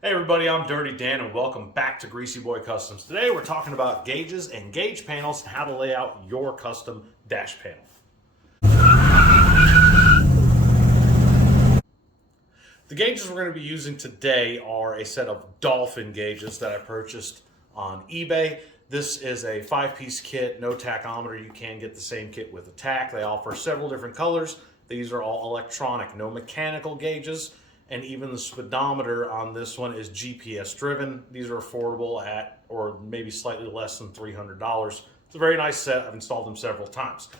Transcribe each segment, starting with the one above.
Hey everybody, I'm Dirty Dan and welcome back to Greasy Boy Customs. Today we're talking about gauges and gauge panels and how to lay out your custom dash panel. The gauges we're going to be using today are a set of Dolphin gauges that I purchased on eBay. This is a 5-piece kit, no tachometer. You can get the same kit with a tach. They offer several different colors. These are all electronic, no mechanical gauges. And even the speedometer on this one is GPS driven. These are affordable at, or maybe slightly less than $300. It's a very nice set. I've installed them several times.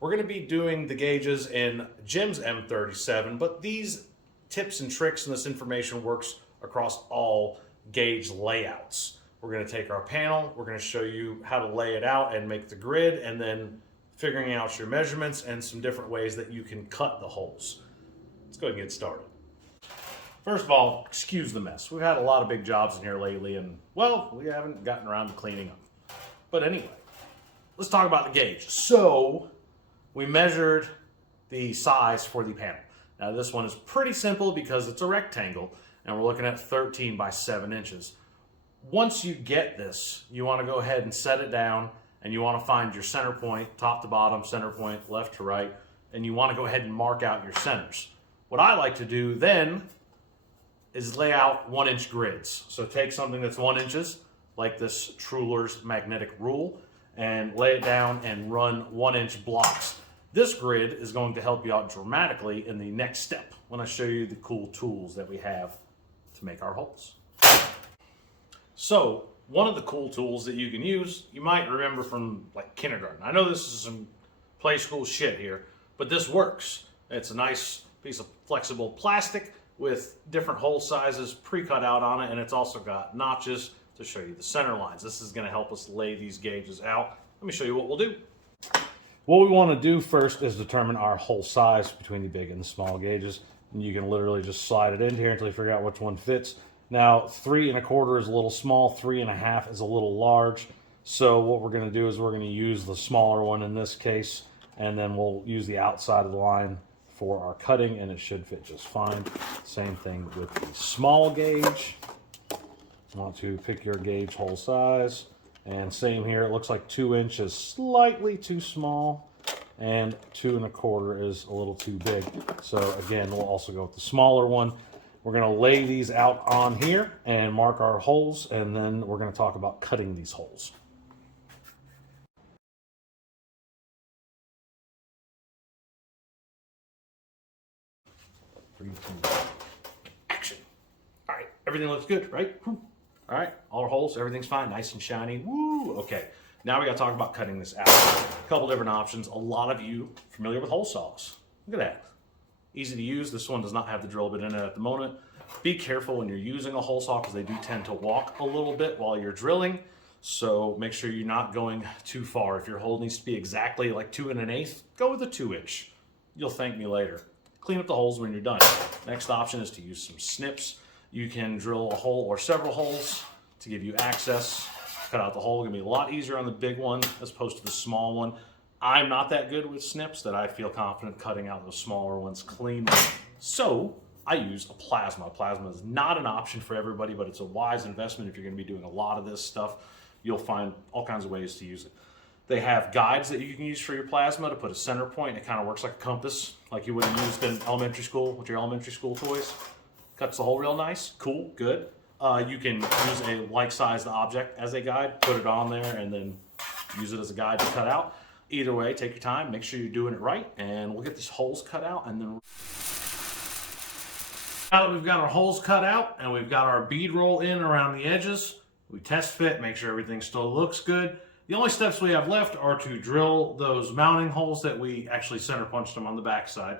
We're going to be doing the gauges in Jim's M37, but these tips and tricks and this information works across all gauge layouts. We're going to take our panel, we're going to show you how to lay it out and make the grid, and then figuring out your measurements and some different ways that you can cut the holes. Let's go ahead and get started. First of all, excuse the mess. We've had a lot of big jobs in here lately and, well, we haven't gotten around to cleaning up. But anyway, let's talk about the gauge. So, we measured the size for the panel. Now this one is pretty simple because it's a rectangle and we're looking at 13 by 7 inches. Once you get this, you want to go ahead and set it down and you want to find your center point, top to bottom, center point, left to right, and you want to go ahead and mark out your centers. What I like to do then is lay out 1-inch grids. So take something that's 1 inches, like this Truler's magnetic rule, and lay it down and run 1-inch blocks. This grid is going to help you out dramatically in the next step when I show you the cool tools that we have to make our holes. So one of the cool tools that you can use, you might remember from like kindergarten. I know this is some play school shit here, but this works. It's a nice piece of flexible plastic with different hole sizes pre-cut out on it, and it's also got notches to show you the center lines. This is going to help us lay these gauges out. Let me show you what we'll do. What we want to do first is determine our hole size between the big and the small gauges, and you can literally just slide it in here until you figure out which one fits. Now 3 1/4 is a little small, 3 1/2 is a little large, so what we're going to do is we're going to use the smaller one in this case, and then we'll use the outside of the line for our cutting, and it should fit just fine. Same thing with the small gauge. You want to pick your gauge hole size, and same here. It looks like 2 inches slightly too small, and 2 1/4 is a little too big. So again, we'll also go with the smaller one. We're going to lay these out on here and mark our holes, and then we're going to talk about cutting these holes. 3, 2, action. All right, everything looks good, right? All right, all our holes, everything's fine, nice and shiny. Woo, okay. Now we gotta talk about cutting this out. A couple different options. A lot of you familiar with hole saws. Look at that. Easy to use. This one does not have the drill bit in it at the moment. Be careful when you're using a hole saw because they do tend to walk a little bit while you're drilling. So make sure you're not going too far. If your hole needs to be exactly like 2 1/8, go with a 2-inch. You'll thank me later. Clean up the holes when you're done. Next option is to use some snips. You can drill a hole or several holes to give you access. Cut out the hole. It's gonna be a lot easier on the big one as opposed to the small one. I'm not that good with snips that I feel confident cutting out those smaller ones cleanly. So I use a plasma. Plasma is not an option for everybody, but it's a wise investment if you're gonna be doing a lot of this stuff. You'll find all kinds of ways to use it. They have guides that you can use for your plasma to put a center point. It kind of works like a compass, like you would have used in elementary school with your elementary school toys. Cuts the hole real nice. Cool, good. You can use a like-sized object as a guide, put it on there, and then use it as a guide to cut out. Either way, take your time, make sure you're doing it right, and we'll get these holes cut out. And then now that we've got our holes cut out and we've got our bead roll in around the edges, we test fit, make sure everything still looks good. The only steps we have left are to drill those mounting holes that we actually center punched them on the backside,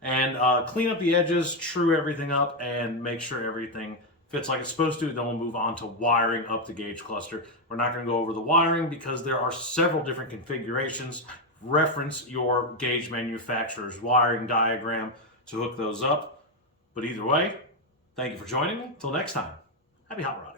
and clean up the edges, true everything up, and make sure everything fits like it's supposed to. Then we'll move on to wiring up the gauge cluster. We're not going to go over the wiring because there are several different configurations. Reference your gauge manufacturer's wiring diagram to hook those up. But either way, thank you for joining me. Till next time, happy hot rodding.